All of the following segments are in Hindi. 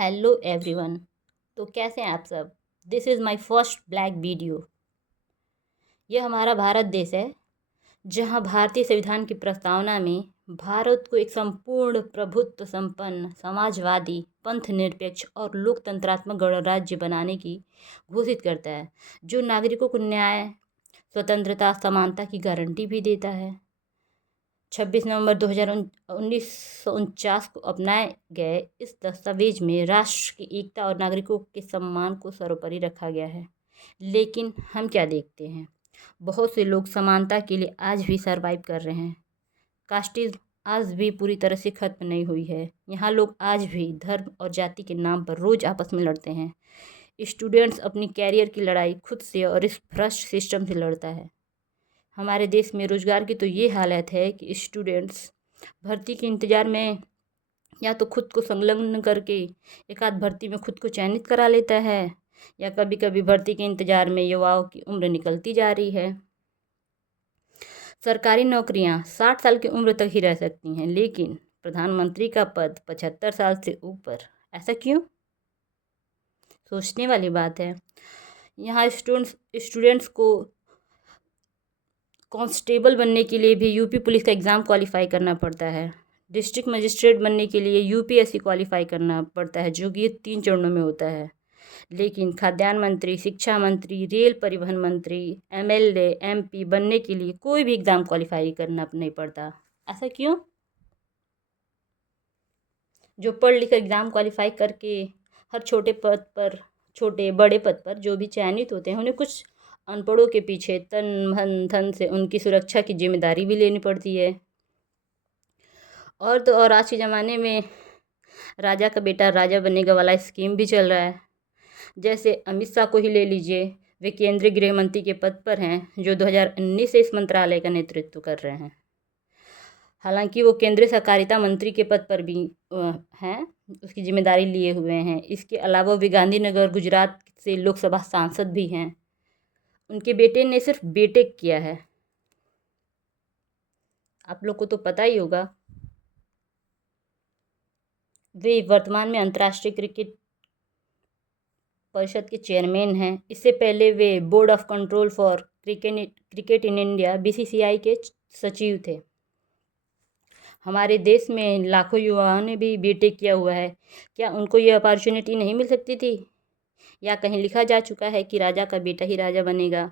Hello everyone. तो कैसे हैं आप सब। This is my first black video. यह हमारा भारत देश है, जहां भारतीय संविधान की प्रस्तावना में भारत को एक संपूर्ण प्रभुत्व संपन्न समाजवादी पंथ निरपेक्ष और लोकतंत्रात्मक गणराज्य बनाने की घोषित करता है, जो नागरिकों को न्याय, स्वतंत्रता, समानता की गारंटी भी देता है। 26 नवंबर 1949 को अपनाए गए इस दस्तावेज में राष्ट्र की एकता और नागरिकों के सम्मान को सर्वोपरि रखा गया है। लेकिन हम क्या देखते हैं, बहुत से लोग समानता के लिए आज भी सरवाइव कर रहे हैं। कास्टिज्म आज भी पूरी तरह से खत्म नहीं हुई है। यहाँ लोग आज भी धर्म और जाति के नाम पर रोज आपस में लड़ते हैं। स्टूडेंट्स अपनी कैरियर की लड़ाई खुद से और इस भ्रष्ट सिस्टम से लड़ता है। हमारे देश में रोज़गार की तो ये हालत है कि स्टूडेंट्स भर्ती के इंतज़ार में या तो खुद को संलग्न करके एक आध भर्ती में खुद को चयनित करा लेता है, या कभी कभी भर्ती के इंतज़ार में युवाओं की उम्र निकलती जा रही है। सरकारी नौकरियां 60 साल की उम्र तक ही रह सकती हैं, लेकिन प्रधानमंत्री का पद 75 साल से ऊपर। ऐसा क्यों? सोचने वाली बात है। यहाँ स्टूडेंट्स को कांस्टेबल बनने के लिए भी यूपी पुलिस का एग्ज़ाम क्वालिफाई करना पड़ता है। डिस्ट्रिक्ट मजिस्ट्रेट बनने के लिए यूपीएससी क्वालिफाई करना पड़ता है, जो कि 3 चरणों में होता है। लेकिन खाद्यान्न मंत्री, शिक्षा मंत्री, रेल परिवहन मंत्री, एमएलए, एमपी बनने के लिए कोई भी एग्ज़ाम क्वालिफाई करना नहीं पड़ता। ऐसा क्यों? जो पढ़ लिख एग्ज़ाम क्वालिफाई करके हर छोटे बड़े पद पर जो भी चयनित होते हैं, उन्हें कुछ अनपढ़ों के पीछे तन मन धन से उनकी सुरक्षा की जिम्मेदारी भी लेनी पड़ती है। और तो और आज के ज़माने में राजा का बेटा राजा बनेगा वाला स्कीम भी चल रहा है। जैसे अमित शाह को ही ले लीजिए, वे केंद्रीय गृह मंत्री के पद पर हैं, जो 2019 से इस मंत्रालय का नेतृत्व कर रहे हैं। हालांकि वो केंद्रीय सहकारिता मंत्री के पद पर भी हैं, उसकी जिम्मेदारी लिए हुए हैं। इसके अलावा वे गांधीनगर गुजरात से लोकसभा सांसद भी हैं। उनके बेटे ने सिर्फ बीटेक किया है। आप लोग को तो पता ही होगा। वे वर्तमान में अंतर्राष्ट्रीय क्रिकेट परिषद के चेयरमैन हैं। इससे पहले वे board of control for cricket in India BCCI के सचिव थे। हमारे देश में लाखों युवाओं ने भी बीटेक किया हुआ है। क्या उनको ये अपॉर्चुनिटी नहीं मिल सकती थी? या कहीं लिखा जा चुका है कि राजा का बेटा ही राजा बनेगा?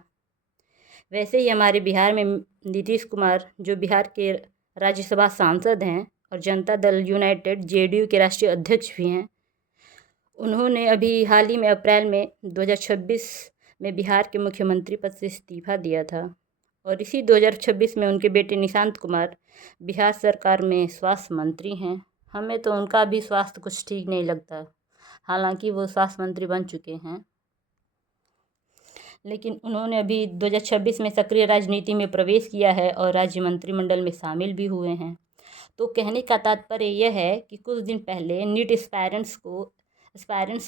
वैसे ही हमारे बिहार में नीतीश कुमार, जो बिहार के राज्यसभा सांसद हैं और जनता दल यूनाइटेड जेडीयू के राष्ट्रीय अध्यक्ष भी हैं, उन्होंने अभी हाल ही में अप्रैल में 2026 में बिहार के मुख्यमंत्री पद से इस्तीफा दिया था। और इसी 2026 में उनके बेटे निशांत कुमार बिहार सरकार में स्वास्थ्य मंत्री हैं। हमें तो उनका भी स्वास्थ्य कुछ ठीक नहीं लगता, हालांकि वो स्वास्थ्य मंत्री बन चुके हैं। लेकिन उन्होंने अभी 2026 में सक्रिय राजनीति में प्रवेश किया है और राज्य मंत्रिमंडल में शामिल भी हुए हैं। तो कहने का तात्पर्य यह है कि कुछ दिन पहले नीट एस्पायरेंट्स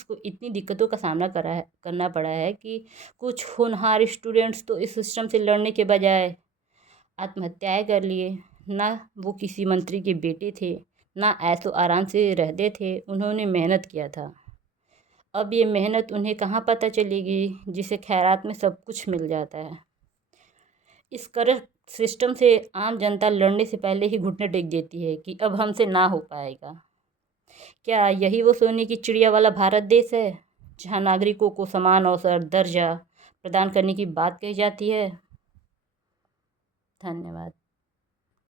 को इतनी दिक्कतों का सामना करना पड़ा है कि कुछ होनहार स्टूडेंट्स तो इस सिस्टम से लड़ने के बजाय आत्महत्याएं कर लिए। ना वो किसी मंत्री के बेटे थे, ना ऐसो आराम से रहते थे। उन्होंने मेहनत किया था। अब ये मेहनत उन्हें कहाँ पता चलेगी, जिसे खैरात में सब कुछ मिल जाता है। इस करप्ट सिस्टम से आम जनता लड़ने से पहले ही घुटने टेक देती है कि अब हमसे ना हो पाएगा। क्या यही वो सोने की चिड़िया वाला भारत देश है, जहाँ नागरिकों को समान अवसर, दर्जा प्रदान करने की बात कही जाती है? धन्यवाद।